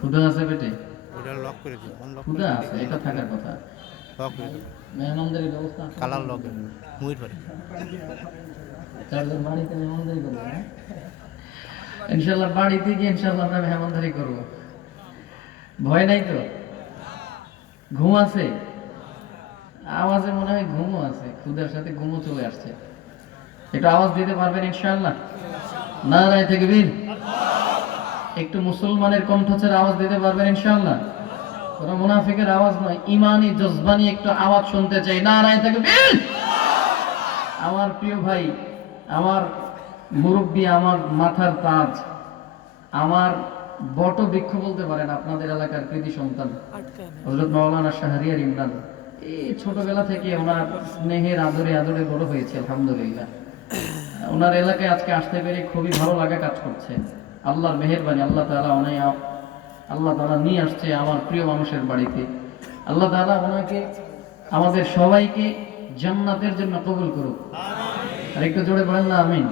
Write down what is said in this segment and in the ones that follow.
ক্ষুধা আছে পেটে? ওটা লক করে দিও, আনলক করে ক্ষুধা আছে, এটা থাকার কথা। লক করে দিও, মেহমানদারি ব্যবস্থা আছে? কালার লক মুইর পরে চারজন বাড়িতে মেহমানদারি করবো, হ্যাঁ? ইনশাল্লাহ বাড়িতে গিয়ে ইনশাল্লাহ আমরা মেহমানদারি করবো। ভয় নাই তো? ঘুম আছে? আওয়াজে মনে হয় ঘুমও আছে, ক্ষুধার সাথে ঘুমও চলে আসছে। একটু আওয়াজ দিতে পারবেন ইনশাআল্লাহ? নারায়ে তাকবীর। একটু মুসলমানের কণ্ঠের আওয়াজ দিতে পারবেন ইনশাআল্লাহ? কোনো মুনাফিকের আওয়াজ নয়, ইমানি জজবানি একটু আওয়াজ শুনতে চাই। নারায়ে তাকবীর। আমার প্রিয় ভাই, আমার মুরব্বী, আমার মাথার তাজ, আমার বট বৃক্ষ বলতে পারেন আপনাদের এলাকার কৃতি সন্তান হযরত মাওলানা শাহরিয়ার ইমরান। এই ছোটবেলা থেকে ওনার স্নেহের আদরে আদরে বড় হয়েছে আলহামদুলিল্লাহ। ওনার এলাকায় আজকে আসতে পেরে খুবই ভালো লাগা কাজ করছে। আল্লাহর মেহেরবানি, আল্লাহ তাআলা নিয়ে আসছে আমার প্রিয় মানুষের বাড়িতে। আল্লাহ তাআলা ওনাকে আমাদের সবাইকে জান্নাতের জন্য কবুল করুক। আর একটু জোরে বলেন না আমিন।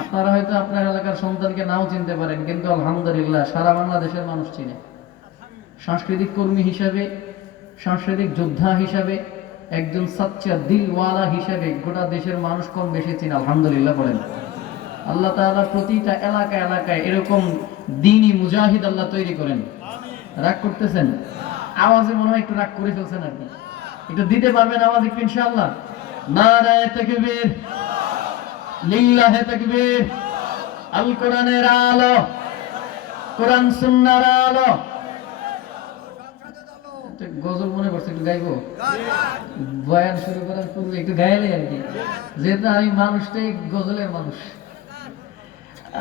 আপনারা হয়তো আপনার এলাকার সন্তানকে নাও চিনতে পারেন, কিন্তু আলহামদুলিল্লাহ সারা বাংলাদেশের মানুষ চিনে। সাংস্কৃতিক কর্মী হিসাবে, সাংস্কৃতিক যোদ্ধা হিসাবে, একজন সাচ্চা দিলওয়ালা হিসাবে গোটা দেশের মানুষ কম বেশি চিনে আলহামদুলিল্লাহ বলেন। আল্লাহ তাআলা প্রতিটা এলাকায় এলাকায় এরকম দ্বীনি মুজাহিদ আল্লাহ তৈরি করেন। রাগ করতেছেন? আওয়াজে মনে হয় একটু রাগ করে ফেলছেন আপনি। একটু দিতে পারবেন আওয়াজ একটু ইনশাআল্লাহ? নারায়ে তাকবীর, লিল্লাহে তাকবীর। আল কোরআনের আলো, কোরআন সুন্নাহর আলো। গজল মনে করছে একটু গাইবো? বয়ান শুরু করার পূর্বে একটু গাইলে আর কি, যেহেতু আমি মানুষটাই গজলের মানুষ,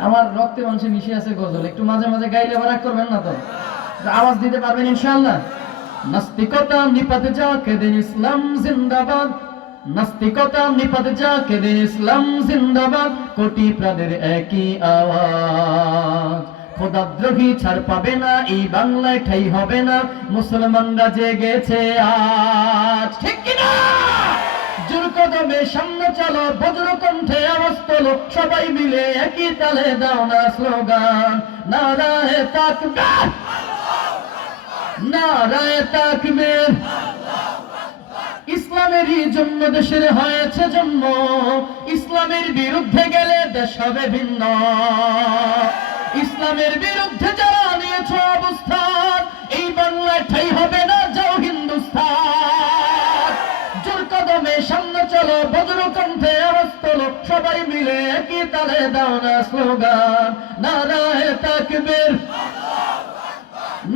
আমার রক্তে মাংসে মিশে আছে গজল। একটু মাঝে মাঝে গাইলে রাগ করবেন না তো? আওয়াজ দিতে পারবেন ইনশাআল্লাহ? নাস্তিকতা নিপাতে যাকে দিন ইসলাম জিন্দাবাদ, নাস্তিকতা নিপাতে যাকে দিন ইসলাম জিন্দাবাদ, কোটি প্রাণের একই আওয়াজ। খোদাদ্রোহী ছাড় পাবে না, এই বাংলায় ঠাই হবে না, মুসলমানরা জেগেছে আজ। ঠিক কিনা? জোর কদমে সামনে চলো, বজ্র কণ্ঠে আওয়াজ তোলো, সবাই মিলে একই তালে দাও না স্লোগান, নারায়ে তাকবীর, নারায়ে তাকবীর। ইসলামেরই জন্য দেশের হয়েছে জন্ম, ইসলামের বিরুদ্ধে গেলে দেশ হবে ভিন্ন। ইসলামের বিরুদ্ধে যারা নিয়েছে অবস্থান, এই বাংলায় ঠাই হবে না, যাও হিন্দুস্তান। জোর কদমে সামনে চলো, বজ্র কণ্ঠে আওয়াজ তোলো, সবাই মিলে একই তালে দাও না স্লোগান, নারায়ে তাকবীর,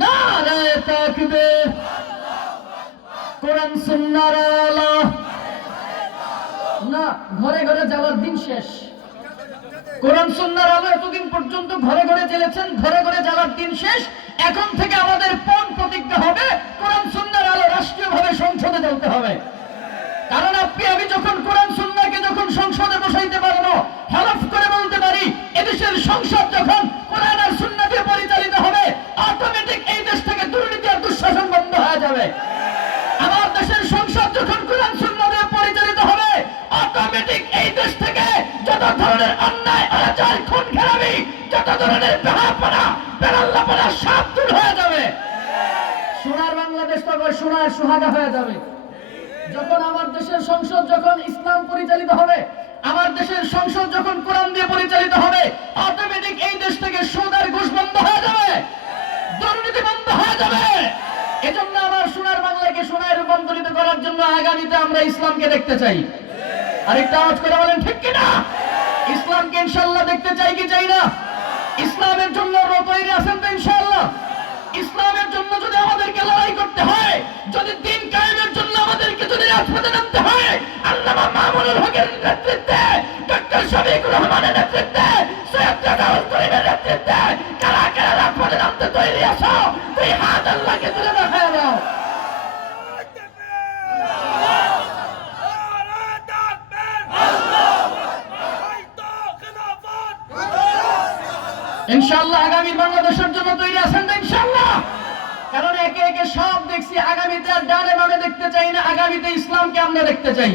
নারায়ে তাকবীর। কোরআন সুন্নাহর আলো। না, ঘরে ঘরে জ্বালার দিন শেষ। কোরআন সুন্নাহর আলো এতদিন পর্যন্ত ঘরে ঘরে জ্বেলেছেন, ঘরে ঘরে জ্বালার দিন শেষ। এখন থেকে আমাদের পণ প্রতিজ্ঞা হবে, কোরআন সুন্নাহর আলো রাষ্ট্রীয়ভাবে সংসদে জ্বলতে হবে। কারণ আপনি আমি যখন কোরআন সুন্নাহকে যখন সংসদে বসাইতে পারবো, হলফ করে বলতে পারি এদেশের সংসদ যখন কোরআন আর সুন্নাহ দিয়ে পরিচালিত হবে, অটোমেটিক এই দেশ থেকে দুর্নীতি আর দুঃশাসন বন্ধ হয়ে যাবে। আমার দেশের সংসদ যখন কোরআন সুন্নাহ দিয়ে পরিচালিত হবে, অটোমেটিক এই দেশ থেকে যত ধরনের অন্যায়, অনাচার, খুন খারাপি, যত ধরনের বেহায়াপনা, বেলাল্লাপনা সব দূর হয়ে যাবে। সোনার বাংলাদেশ তখন সোনার সুহাগা হয়ে যাবে। যখন আমার দেশের সংসদ যখন ইসলাম পরিচালিত হবে, আমার দেশের সংসদ যখন কোরআন দিয়ে পরিচালিত হবে, অটোমেটিক এই দেশ থেকে সুদ আর ঘুষ বন্ধ হয়ে যাবে, দুর্নীতি বন্ধ হয়ে যাবে। এজন্য আমার সোনার বাংলাকে সোনায় রূপান্তরিত করার জন্য আগামীতে আমরা ইসলামকে দেখতে চাই। আরেকটা আওয়াজ করে বলেন ঠিক কিনা? ইসলামকে ইনশাআল্লাহ দেখতে চাই কি চাই না? ইসলামের জন্য তৈরি আছেন তো ইনশাআল্লাহ? ইসলামের জন্য যদি আমাদেরকে লড়াই করতে হয়, যদি দিন কায়েমের জন্য আমাদেরকে যদি রাজপথে নামতে হয়, আল্লামা মামুনুল হকের নেতৃত্বে, ডক্টর শফিকুর রহমানের নেতৃত্বে, সৈয়দ জালাল করিমের নেতৃত্বে কারা কারা রাজপথে নামতে তৈরি আছো? তুই হাত আল্লাহকে তুলে দেখায় দাও। ইনশাআল্লাহ আগামী বাংলাদেশের জন্য তৈরি আছেন তো ইনশাআল্লাহ? কারণ একে একে সব দেখছি, আগামীতে আর ডানে বামে দেখতে চাই না, আগামীতে ইসলামকে আমরা দেখতে চাই।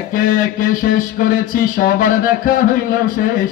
একে একে শেষ করেছি, সবার দেখা হইল শেষ,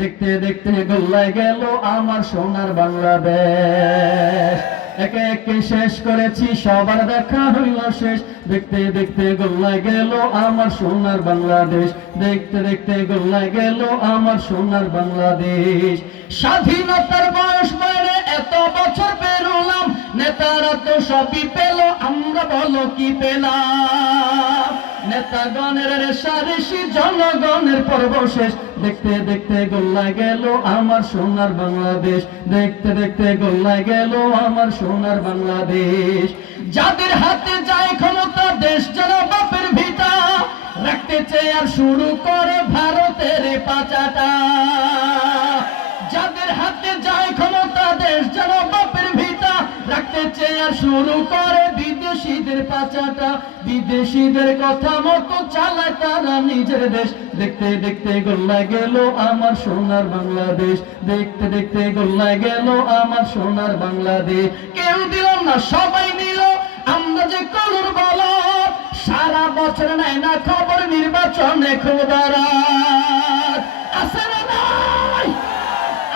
দেখতে দেখতে গোল্লায় গেল আমার সোনার বাংলাদেশ। একে একে শেষ করেছি, সবার দেখা হইল শেষ। দেখতে দেখতে গোল্লায় গেল আমার সোনার বাংলাদেশ। দেখতে দেখতে গোল্লায় গেল আমার সোনার বাংলাদেশ। স্বাধীনতার বয়স বেড়ে এত বছর পেরোলাম, নেতারা তো সবই পেল, আমরা বলো কি পেলাম? নেতাগণের রেশারেশি, জনগণের পর্বশেষ। দেখতে দেখতে গোল্লায় গেল আমার সোনার বাংলাদেশ। দেখতে দেখতে গোল্লায় গেল আমার সোনার বাংলাদেশ। যাদের হাতে যায় ক্ষমতা, দেশ যেন বাপের ভিটা, রাখতে চেয়ে আর শুরু করে ভারতের পাচাটা। যাদের হাতে যায় ক্ষমতা, দেশ যেন বাপের ভিটা, রাখতে চেয়ে আর শুরু করে বিদেশিদের পাচাটা। বিদেশিদের কথা মতো চালায় তারা নিজের দেশ। দেখতে দেখতে গোল্লায় গেল আমার সোনার বাংলাদেশ। দেখতে দেখতে গোল্লায় গেল আমার সোনার বাংলাদেশ। কেউ দিল না, সবাই নিল, আমরা যে কলুর বলো, সারা বছর নেয় না খবর, নির্বাচনে খোদারা আছে না নাই?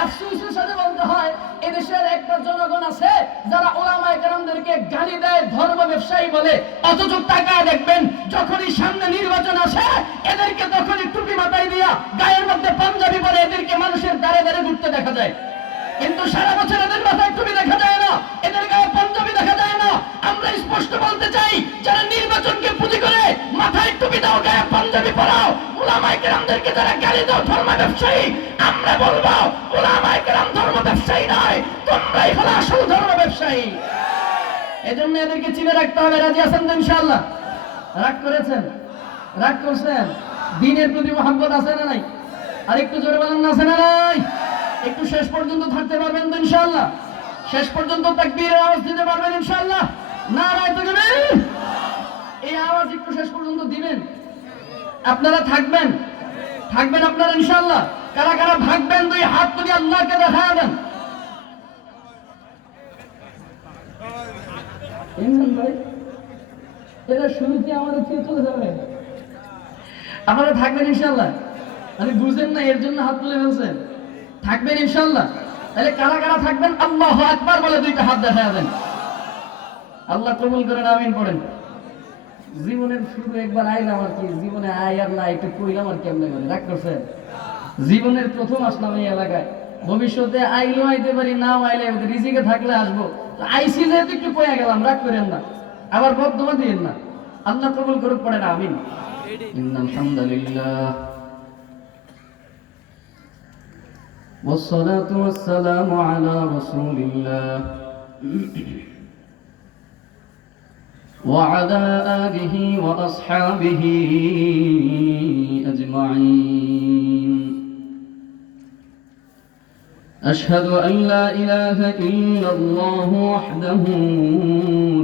আফসোসের সাথে বলতে হয়, এদেশের একটা জনগণ আছে যারা উলামায়ে কেরামদেরকে গালি দেয়, ধর্ম ব্যবসায়ী বলে, অথচ টাকা দেখবেন যখনই সামনে নির্বাচন আসে এদেরকে তখনই টুপি মাথায় দিয়া গায়ের মধ্যে পাঞ্জাবি পরে এদেরকে মানুষের দ্বারে দ্বারে ঘুরতে দেখা যায়। কিন্তু সারা বছর এদের মাথায় টুপি দেখা যায় না, এদের গায়ে পাঞ্জাবি দেখা যায় না। আমরা স্পষ্ট বলতে চাই, যারা নির্বাচনকে পুঁজি করে মাথায় টুপি দাও, গায়ে পাঞ্জাবি পরাও, উলামায়ে কেরামদেরকে যারা গালি দাও ধর্ম ব্যবসায়ী, আমরা বলবো উলামায়ে কেরাম ধর্ম ব্যবসায়ী নয়, তোমরাই হলো আসল ধর্ম ব্যবসায়ী। এজন্য এদেরকে চিনে রাখতে হবে। রাজি আছেন তো ইনশাআল্লাহ? রাগ করেছেন? রাগ করছেন? দ্বীনের প্রতি মহব্বত আছে না নাই? আর একটু জোরে বলেন না, আছে না নাই? একটু শেষ পর্যন্ত থাকতে পারবেন তো ইনশাআল্লাহ? শেষ পর্যন্ত তাকবীরের আওয়াজ দিতে পারবেন ইনশাআল্লাহ? নারায়ে তাকবীর। এই আওয়াজ একটু শেষ পর্যন্ত দিবেন। আপনারা থাকবেন? থাকবেন আপনারা ইনশাআল্লাহ? কারা কারা ভাগবেন দুই হাত তুলে আল্লাহকে দেখায় দেন। ইমরান ভাই, এটা শুরুতে আমাদের থেকে চলে যাবে। আপনারা থাকবেন ইনশাআল্লাহ? আমি বুঝেন না এর জন্য হাত তুলে ফেলছেন। থাকবেন ইনশাআল্লাহ? তাহলে কারা কারা থাকবেন আল্লাহু আকবার বলে দুইটা হাত দেখায় দেন। আল্লাহ কবুল করেন, আমিন পড়েন। জীবনের শুরু একবার আইলাম আর কি, জীবনে আই আর না একটু কইলাম আর কেমনে করে, রাগ করছেন? জীবনের প্রথম আসলাম এই এলাকায়, ভবিষ্যতে আইলেও আইতে পারি, নাও আইলে রিজিকে থাকলে আসবো। আইসি যেহেতু একটু কয়ে গেলাম, রাগ করেন না, আবার বদদোয়া দিয়েন না। আল্লাহ কবুল করুক, পড়েন আমিন। ইন্নাল হামদুলিল্লাহ والصلاة والسلام على رسول الله وعلى آله وأصحابه أجمعين. أشهد أن لا إله إلا الله وحده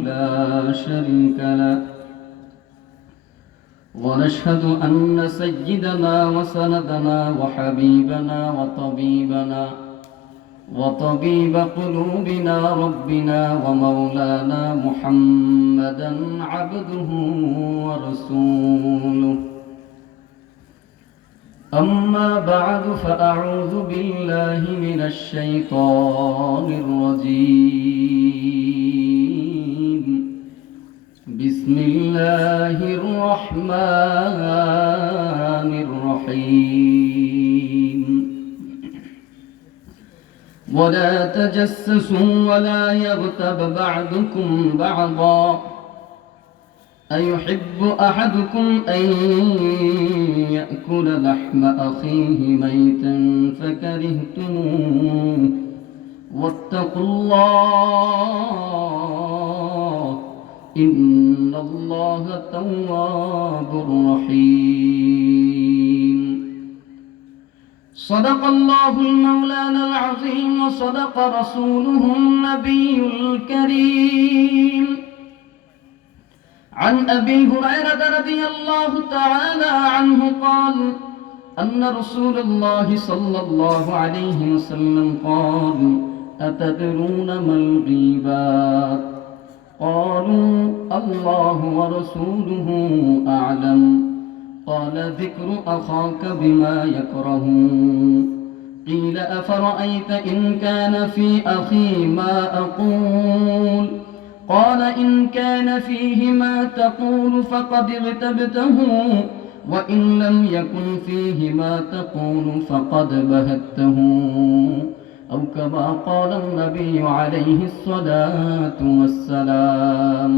لا شريك له، ونشهد أن سيدنا وسندنا وحبيبنا وطبيب قلوبنا ربنا ومولانا محمدا عبده ورسوله. أما بعد، فأعوذ بالله من الشيطان الرجيم. بسم الله الرحمن الرحيم. ولا تجسسوا ولا يغتب بعضكم بعضا، أيحب أحدكم أن يأكل لحم أخيه ميتا فكرهتموه، واتقوا الله إن الله تواب رحيم. صدق الله المولانا العظيم، وصدق رسوله النبي الكريم. عن أبي هريرة رضي الله تعالى عنه قال أن رسول الله صلى الله عليه وسلم قال: أتدرون ما الغيبات؟ قالوا: الله ورسوله أعلم. قال: ذكر أخاك بما يكره قيل أفرأيت إن كان في أخي ما أقول قال إن كان فيه ما تقول فقد اغتبته وإن لم يكن فيه ما تقول فقد بهته أو كما قال النبي عليه الصلاة والسلام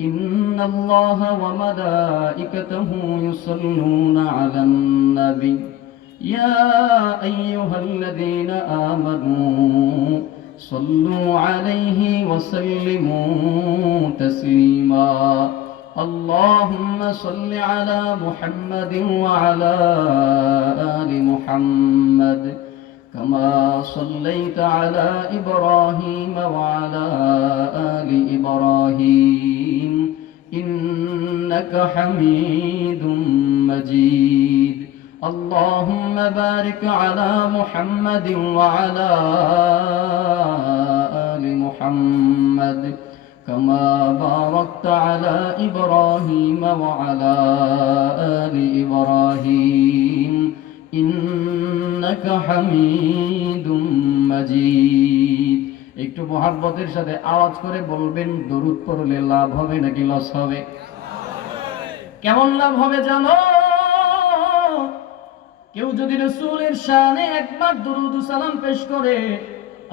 إن الله وملائكته يصلون على النبي يا أيها الذين آمنوا صلوا عليه وسلموا تسليما اللهم صل على محمد وعلى آل محمد كما صليت على إبراهيم وعلى آل إبراهيم إنك حميد مجيد اللهم بارك على محمد وعلى آل محمد كما باركت على إبراهيم وعلى آل إبراهيم إنك حميد مجيد একটু মহব্বতের সাথে আওয়াজ করে বলবেন দরুদ পড়লে লাভ হবে নাকি লস হবে? কেমন লাভ হবে জানো? কেউ যদি রাসূলের শানে একবার দরুদ ও সালাম পেশ করে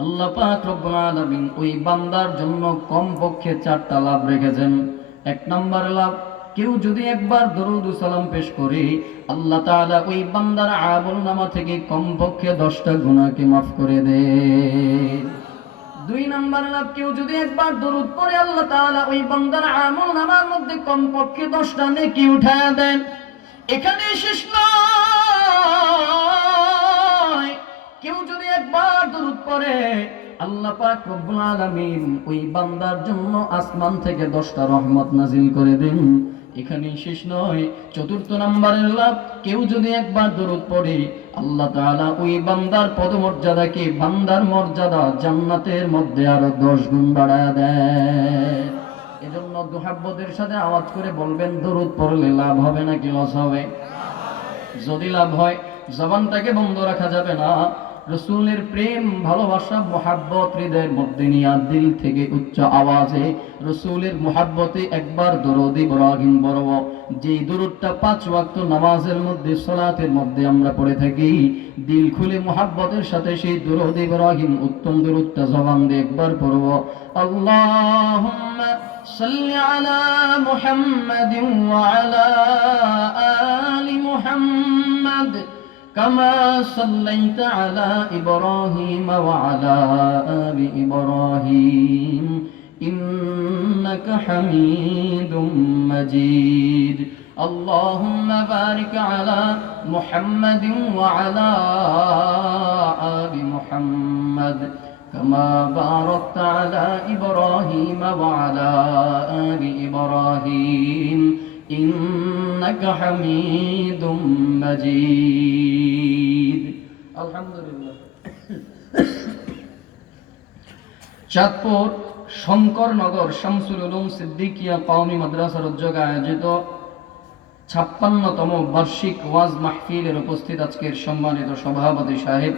আল্লাহ পাক রব্বুল আলামিন ওই বান্দার জন্য কমপক্ষে 4টা লাভ রেখেছেন। এক নম্বর লাভ, কেউ যদি একবার দরুদ ও সালাম পেশ করে আল্লাহ তাআলা ওই বান্দার আমলনামা থেকে কমপক্ষে 10টা গুনাহকে maaf করে দেন। 2 নম্বর লাভ, কেউ যদি একবার দরুদ পড়ে আল্লাহ তাআলা ওই বান্দার আমলনামার মধ্যে কমপক্ষে 10টা নেকি উঠায়া দেন। এখানে শেষ নয়, কেউ যদি একবার দরুদ পড়ে আল্লাহ পাক রব্বুল আলামিন ওই বান্দার জন্য আসমান থেকে 10টা রহমত নাজিল করে দেন। এখানেই শেষ নয়, 4th নম্বরের লাভ, কেউ যদি একবার দরুদ পড়ে আল্লাহ তাআলা ওই বান্দার পদমর্যাদাকে, বান্দার মর্যাদা জান্নাতের মধ্যে আরো 10 গুণ বাড়ায় দেয়। এজন্য মুহাব্বতের সাথে আওয়াজ করে বলবেন দরুদ পড়লে লাভ হবে নাকি লস হবে? যদি লাভ হয় জবানটাকে বন্ধ রাখা যাবে না। রাসূলের প্রেম ভালোবাসা মুহাব্বত হৃদয়ের মধ্যে নিয়ে দিল থেকে উচ্চ আওয়াজে রাসূলের মুহাব্বতে একবার দরুদ ইব্রাহিম পড়ব। যেই দরুদটা 5 ওয়াক্ত নামাজের মধ্যে সালাতের মধ্যে আমরা পড়ে থাকি, দিল খুলে মুহাব্বতের সাথে সেই দরুদ ইব্রাহিম উত্তম দরুদটা জবান দিয়ে একবার পড়ব। আল্লাহুম্মা সাল্লি আলা মুহাম্মাদিন ওয়া আলা আলি মুহাম্মাদ كما صليت على إبراهيم وعلى آل إبراهيم إنك حميد مجيد اللهم بارك على محمد وعلى آل محمد كما باركت على إبراهيم وعلى آل إبراهيم إنك حميد مجيد الحمد لله চাঁদপুর শঙ্করনগর শামসুল উলুম সিদ্দিকিয়া কওমি মাদ্রাসার উদ্যোগে আয়োজিত 56তম বার্ষিক ওয়াজ মাহফিলের উপস্থিত আজকের সম্মানিত সভাপতি সাহেব,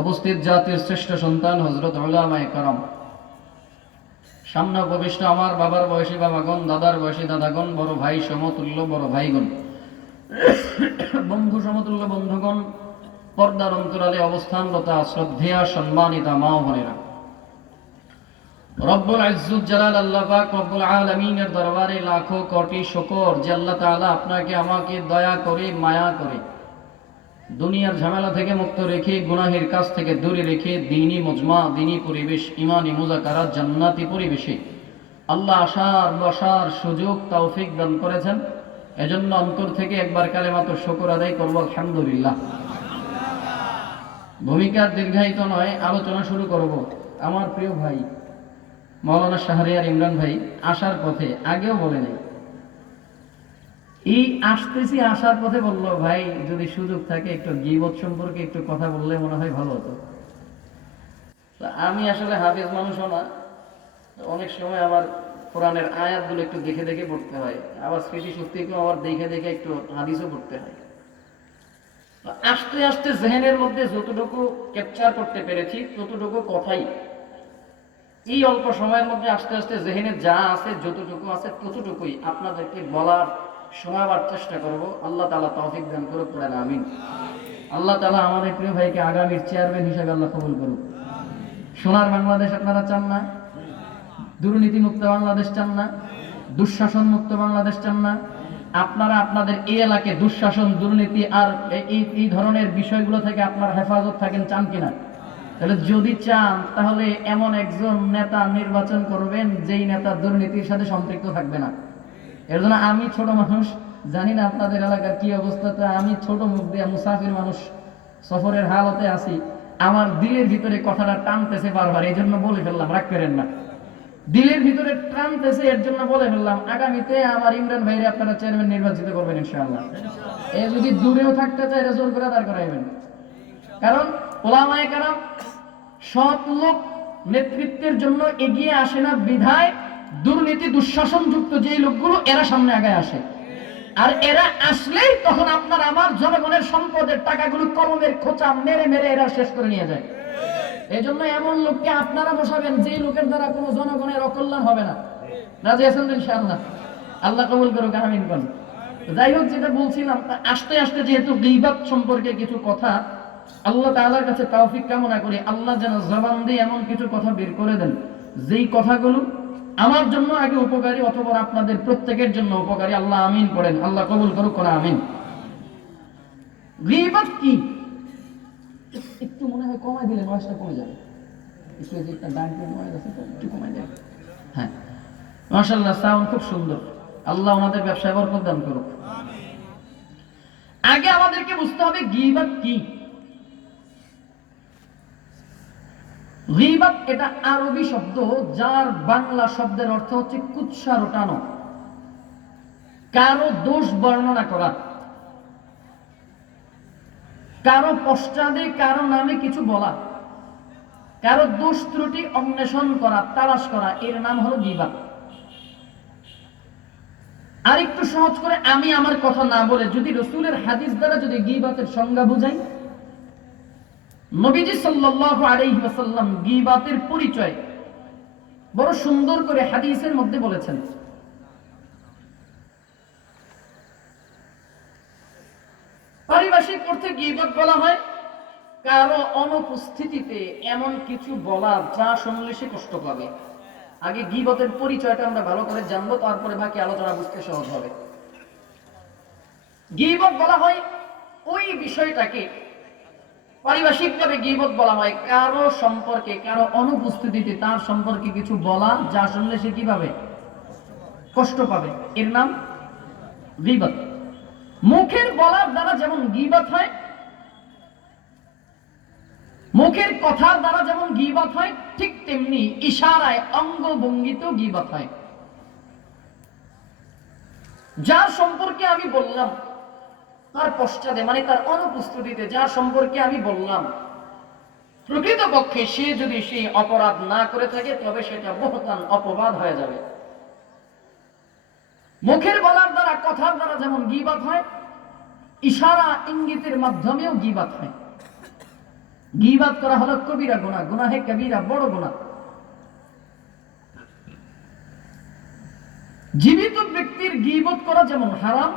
উপস্থিত জাতির শ্রেষ্ঠ সন্তান হযরত উলামায়ে কেরাম, সামনে উপবিষ্ট আমার বাবার বয়সী বাবাগণ, দাদার বয়সী দাদাগণ, বড় ভাই সমতুল্য বড় ভাইগণ, বন্ধু সমতুল্য বন্ধুগণ, পর্দার অন্তরালে অবস্থানরত শ্রদ্ধেয়া সম্মানিতা মা ও বোনেরা, রব্বুল ইজ্জত জালাল আল্লাহ পাক রব্বুল আলামিনের দরবারে লাখো কোটি শুকর যে আল্লাহ তাআলা আপনাকে আমাকে দয়া করে মায়া করে দুনিয়ার ঝামেলা থেকে মুক্ত রেখে, গুনাহের কাছ থেকে দূরে রেখে দ্বীনি মজমা, দ্বীনি পরিবেশ, ইমানি মুযাকারাত, জান্নাতি পরিবেশে আল্লাহ আসার বসার সুযোগ তৌফিক দান করেছেন। এজন্য অন্তর থেকে একবার কালেমাতুর শুকর আদায় করব আলহামদুলিল্লাহ। ভূমিকা দীর্ঘায়িত নয়, আলোচনা শুরু করব। আমার প্রিয় ভাই মাওলানা শাহরিয়ার ইমরান ভাই আসার পথে, আগেও বলে নাই, এই আসতেছি আসার পথে বললো ভাই যদি সুযোগ থাকে একটু গীবত সম্পর্কে একটু কথা বললে মনে হয় ভালো হতো। আমি আসলে হাফেজ মানুষও না, অনেক সময় আমার কোরআনের আয়াতগুলো একটু দেখে দেখে পড়তে হয়, আবার স্মৃতি শক্তিকেও আবার দেখে দেখে একটু হাদিসও পড়তে হয়। আস্তে আস্তে জেহেনের মধ্যে যতটুকু ক্যাপচার করতে পেরেছি ততটুকু কথাই এই অল্প সময়ের মধ্যে আস্তে আস্তে জেহেনে যা আছে যতটুকু আছে ততটুকুই আপনাদেরকে বলার শোনাবার চেষ্টা করব। আল্লাহ তাআলা তৌফিক দান করুক, পড়েন আমিন। আল্লাহ তাআলা আমাদের প্রিয় ভাইকে আগামীর চেয়ারম্যান হিসেবে আল্লাহ কবুল করুক। সোনার বাংলাদেশ আপনারা চান না? দুর্নীতি মুক্ত বাংলাদেশ চান না? দুঃশাসন মুক্ত বাংলাদেশ চান না? আপনারা আপনাদের এই এলাকায় দুঃশাসন, দুর্নীতি আর এই ধরনের বিষয়গুলো থেকে আপনার হেফাজত থাকেন, চান কিনা? তাহলে যদি চান তাহলে এমন একজন নেতা নির্বাচন করবেন যেই নেতা দুর্নীতির সাথে সম্পৃক্ত থাকবে না। এর জন্য আমি ছোট মানুষ, জানি না আপনাদের এলাকার কি অবস্থাতে, আমি ছোট মুখ দিয়ে মুসাফির মানুষ, সফরের হালতে আছি, আমার দিলের ভিতরে কথাটা টানতেছে বারবার, এই জন্য বলে ফেললাম, রাগ করেন না। দিলের ভিতরে টানতেছে, এর জন্য বলে ফেললাম। আগামীতে আমার ইমরান ভাইরে আপনারা চেয়ারম্যান নির্বাচিত করবেন ইনশাআল্লাহ। এ যদি দূরেও থাকতে চায় রেজল করে দাঁড় করাইবেন। কারণ ওলামায়ে কেরাম সৎ লোক নেতৃত্বের জন্য এগিয়ে আসে না বিধায় দুর্নীতি দুঃশাসন যুক্ত যেই লোকগুলো এরা সামনে আগায় আসে। আর এরা আসলেই তখন আপনার আমার জনগণের সম্পদের টাকাগুলো কলমের খোঁচা মেরে মেরে এরা শেষ করে নিয়ে যায়। এই জন্য এমন লোককে আপনারা বসাবেন যে লোকের দ্বারা কোনো জনগণের অকল্যাণ হবে না। রাজি আছেন তো ইনশাআল্লাহ? আল্লাহ কবুল করুক, আমিন বলুন। যাই হোক, যেটা বলছিলাম, আস্তে আস্তে যেহেতু গীবত সম্পর্কে কিছু কথা, আল্লাহ তাআলার কাছে তৌফিক কামনা করি, আল্লাহ যেন জবান দিয়ে এমন কিছু কথা বের করে দেন যেই কথাগুলো আমার জন্য আগে উপকারী অথবা আপনাদের প্রত্যেকের জন্য উপকারী। আল্লাহ আমিন পড়েন, আল্লাহ কবুল করুক, কোন আমিন। গীবত কি? একটু মনে হয় কমাই দিলে নয়েজটা কমে যাবে। একটু যে একটা ডান্টের নয়েজ আছে তো একটু কমাই দেবে। হ্যাঁ, মাশাআল্লাহ, সাউন্ড খুব সুন্দর। আল্লাহ ওনাদের ব্যবসায় বরকত দান করুক। আগে আমাদেরকে বুঝতে হবে গীবত কি। গীবত এটা আরবি শব্দ, যার বাংলা শব্দের অর্থ হচ্ছে কুৎসা রটানো, কারো দোষ বর্ণনা করা, কারো পশ্চাদে কারো নামে কিছু বলা, কারো দোষ ত্রুটি অন্বেষণ করা, তালাশ করা, এর নাম হলো গীবত। আর একটু সহজ করে আমি আমার কথা না বলে যদি রাসূলের হাদিস দ্বারা যদি গীবতের সংজ্ঞা বুঝাই, নবীজি সাল্লাল্লাহু আলাইহি ওয়াসাল্লাম গীবতের পরিচয় বড় সুন্দর করে হাদিসের মধ্যে বলেছেন। পারিভাষিক অর্থে গীবত বলা হয় কারো অনুপস্থিতিতে এমন কিছু বলা যা শুনলে সে কষ্ট পাবে। আগে গীবতের পরিচয়টা আমরা ভালো করে জানবো, তারপরে বাকি আলোচনা বুঝতে সহজ হবে। গীবত বলা হয় ওই বিষয়টাকে, পারিভাষিকভাবে গীবত বলা হয় কারো সম্পর্কে, কারো অনুপস্থিতিতে তার সম্পর্কে কিছু বলা যা শুনলে সে কি পাবে? কষ্ট পাবে। এর নাম গীবত। মুখের বলার দ্বারা যেমন গীবত হয়, মুখের কথার দ্বারা যেমন গীবত হয়, ঠিক তেমনি ইশারায় অঙ্গভঙ্গিতেও গীবত হয়। যার সম্পর্কে আমি বললাম তার পশ্চাদে, মানে তার অনুপস্থিতিতে যার সম্পর্কে আমি বললাম, প্রকৃতপক্ষে সে যদি সেই অপরাধ না করে থাকে তবে সেটা বহতান, অপবাদ হয়ে যাবে। মুখের বলার দ্বারা, কথার দ্বারা যেমন গীবত হয়, ইশারা ইঙ্গিতের মাধ্যমেও গীবত হয়। গীবত করা হলো কবিরা গুনাহ, গুনাহে কবিরা, বড় গুনাহ। জীবিত ব্যক্তির গীবত করা যেমন হারাম,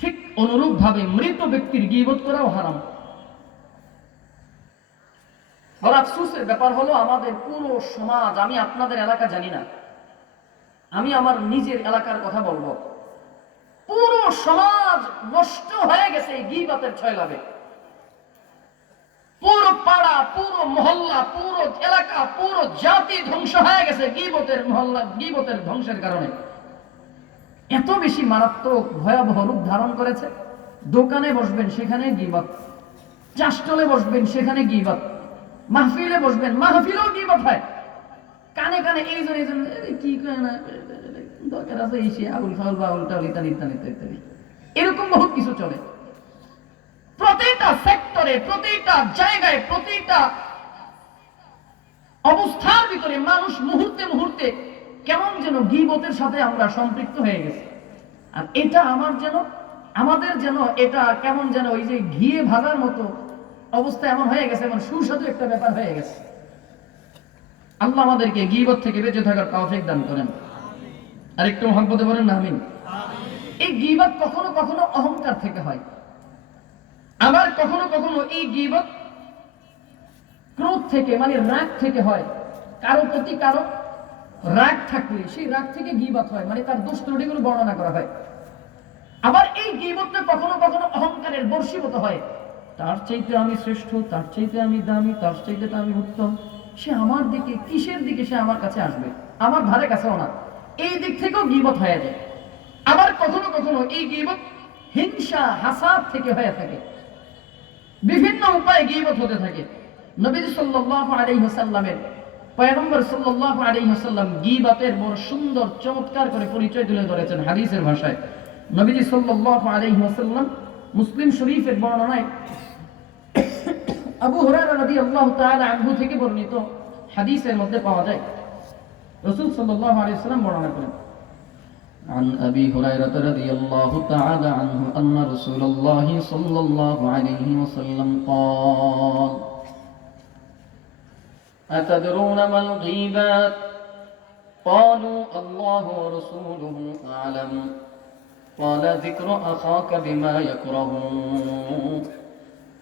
ঠিক অনুরূপ ভাবে মৃত ব্যক্তির গীবত করাও হারাম। আর আফসোসের ব্যাপার হলো আমাদের পুরো সমাজ, আমি আপনাদের এলাকা জানি না, আমি আমার নিজের এলাকার কথা বলবো, পুরো সমাজ নষ্ট হয়ে গেছে এই গীবতের ছয়লাভে। পুরো পাড়া, পুরো মহল্লা, পুরো এলাকা, পুরো জাতি ধ্বংস হয়ে গেছে গীবতের মহল্লা, গীবতের ধ্বংসের কারণে। এত বেশি মারাত্মক ভয়াবহ রূপ ধারণ করেছে। দোকানে বসবেন সেখানে গীবত, চাষটলে বসবেন সেখানে গীবত, মাহফিলে বসবেন মাহফিলেও গীবত হয়। কানে কানে এইজন এইজন কি করে না দরকার আছে, এই সে আউল ফাউল বা উল্টা ইত্যাদি ইত্যাদি ইত্যাদি, এরকম বহুত কিছু চলে। প্রতিটা সেক্টরে, প্রতিটা জায়গায়, প্রতিটা অবস্থার ভিতরে মানুষ মুহূর্তে মুহূর্তে কেমন যেন গীবতের সাথে আমরা সম্পৃক্ত হয়ে গেছি। আর এটা আমার যেন আমাদের যেন এটা কেমন যেন ওই যে ঘিয়ে ভাজার মতো অবস্থা এমন হয়ে গেছে, এমন সুস্বাদু একটা ব্যাপার হয়ে গেছে। আল্লাহ আমাদেরকে গীবত থেকে বেঁচে থাকার তৌফিক দান করেন। আর একটু মহব্বতে বলেন না আমিন। এই গীবত কখনো কখনো অহংকার থেকে হয়, আবার কখনো কখনো এই গীবত ক্রোধ থেকে মানে রাগ থেকে হয়। কারো প্রতি কারো রাগ থাকলে সেই রাগ থেকে গীবত হয়, মানে তার দোষ ত্রুটিগুলো বর্ণনা করা হয়। আবার এই গীবতটা কখনো কখনো অহংকারের বর্ষীভূত হয়, তার চাইতে আমি শ্রেষ্ঠ, তার চাইতে আমি দামি, তার চাইতে তো আমি উত্তম, সে আমার দিকে কিসের দিকে সে আমার কাছে আসবে, আমার ধারে কাছেও না, এই দিক থেকেও গীবত হয়ে যায়। আবার কখনো কখনো এই গীবত হিংসা হাসাদ থেকে হয়ে থাকে, বিভিন্ন উপায়ে গীবত হতে থাকে। নবী সাল্লাল্লাহু আলাইহি ওয়াসাল্লামের পয়গম্বর সাল্লাল্লাহু আলাইহি ওয়াসাল্লাম গীবতের বড় সুন্দর চমৎকার করে পরিচয় তুলে ধরেছেন হাদিসের ভাষায়। নবীজি সাল্লাল্লাহু আলাইহি ওয়াসাল্লাম মুসলিম শরীফের বর্ণনায় আবু হুরায়রা রাদিয়াল্লাহু তাআলা আনহু থেকে বর্ণিত হাদিসের মধ্যে পাওয়া যায়, রাসূল সাল্লাল্লাহু আলাইহি ওয়াসাল্লাম বর্ণনা করেন, عن أبي هريرة رضي الله تعالى عنه أن رسول الله صلى الله عليه وسلم قال أتدرون ما الغيبات قالوا الله ورسوله أعلم قال ذكر أخاك بما يكره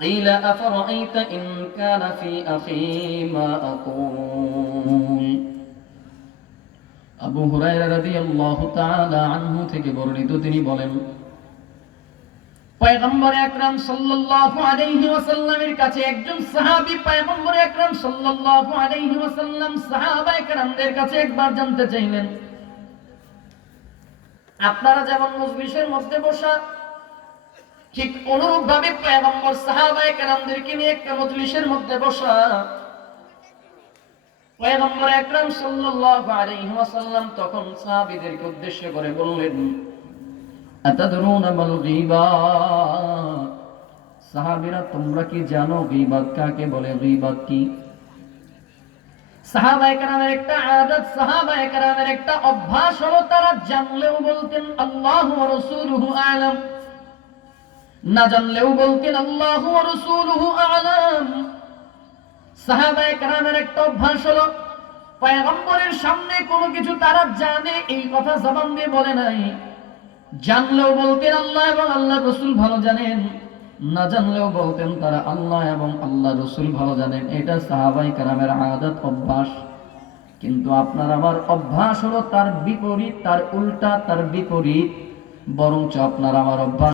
قيل أفرأيت إن كان في أخي ما أقول আবু হুরায়রা রাদিয়াল্লাহু তাআলা আনহু থেকে বর্ণিত, তিনি বলেন, পয়গম্বর আকরাম সাল্লাল্লাহু আলাইহি ওয়াসাল্লামের কাছে একজন সাহাবী পয়গম্বর আকরাম সাল্লাল্লাহু আলাইহি ওয়াসাল্লাম সাহাবায়ে কেরামদের কাছে একবার জানতে চাইলেন, আপনারা যেমন মজলিসের মধ্যে বসা, ঠিক অনুরূপ ভাবে পয়গম্বর সাহাবায়ে কেরামদেরকে নিয়ে একটা মজলিসের মধ্যে বসা। পয়গম্বর আকরাম সাল্লাল্লাহু আলাইহি ওয়াসাল্লাম তখন সাহাবীদেরকে উদ্দেশ্য করে বললেন, আতাদরুনা মাল গীবাত, সাহাবীরা তোমরা কি জানো গীবাত কাকে বলে, গীবাত কি? সাহাবায়ে কেরামের একটা আদত, সাহাবায়ে কেরামের একটা অভ্যাস হলো তারা জানলেও বলতেন আল্লাহু ওয়া রাসূলুহু আ'লাম, না জানলেও বলতেন আল্লাহু ওয়া রাসূলুহু আ'লাম। সাহাবায়ে কেরামের একটা অভ্যাস হলো পয়গম্বরের সামনে কোনো কিছু তারা জানে এই কথা জবান দিয়ে বলে নাই, জানলেও বলতেন আল্লাহ এবং আল্লাহ রাসূল ভালো জানেন, না জানলেও বলতেন তারা আল্লাহ এবং আল্লাহ রাসূল ভালো জানেন। এটা সাহাবায়ে কেরামের আদত, অভ্যাস। কিন্তু আপনার আমার অভ্যাস হলো তার বিপরীত, তার উল্টা, তার বিপরীত। বরঞ্চ আপনার আমার অভ্যাস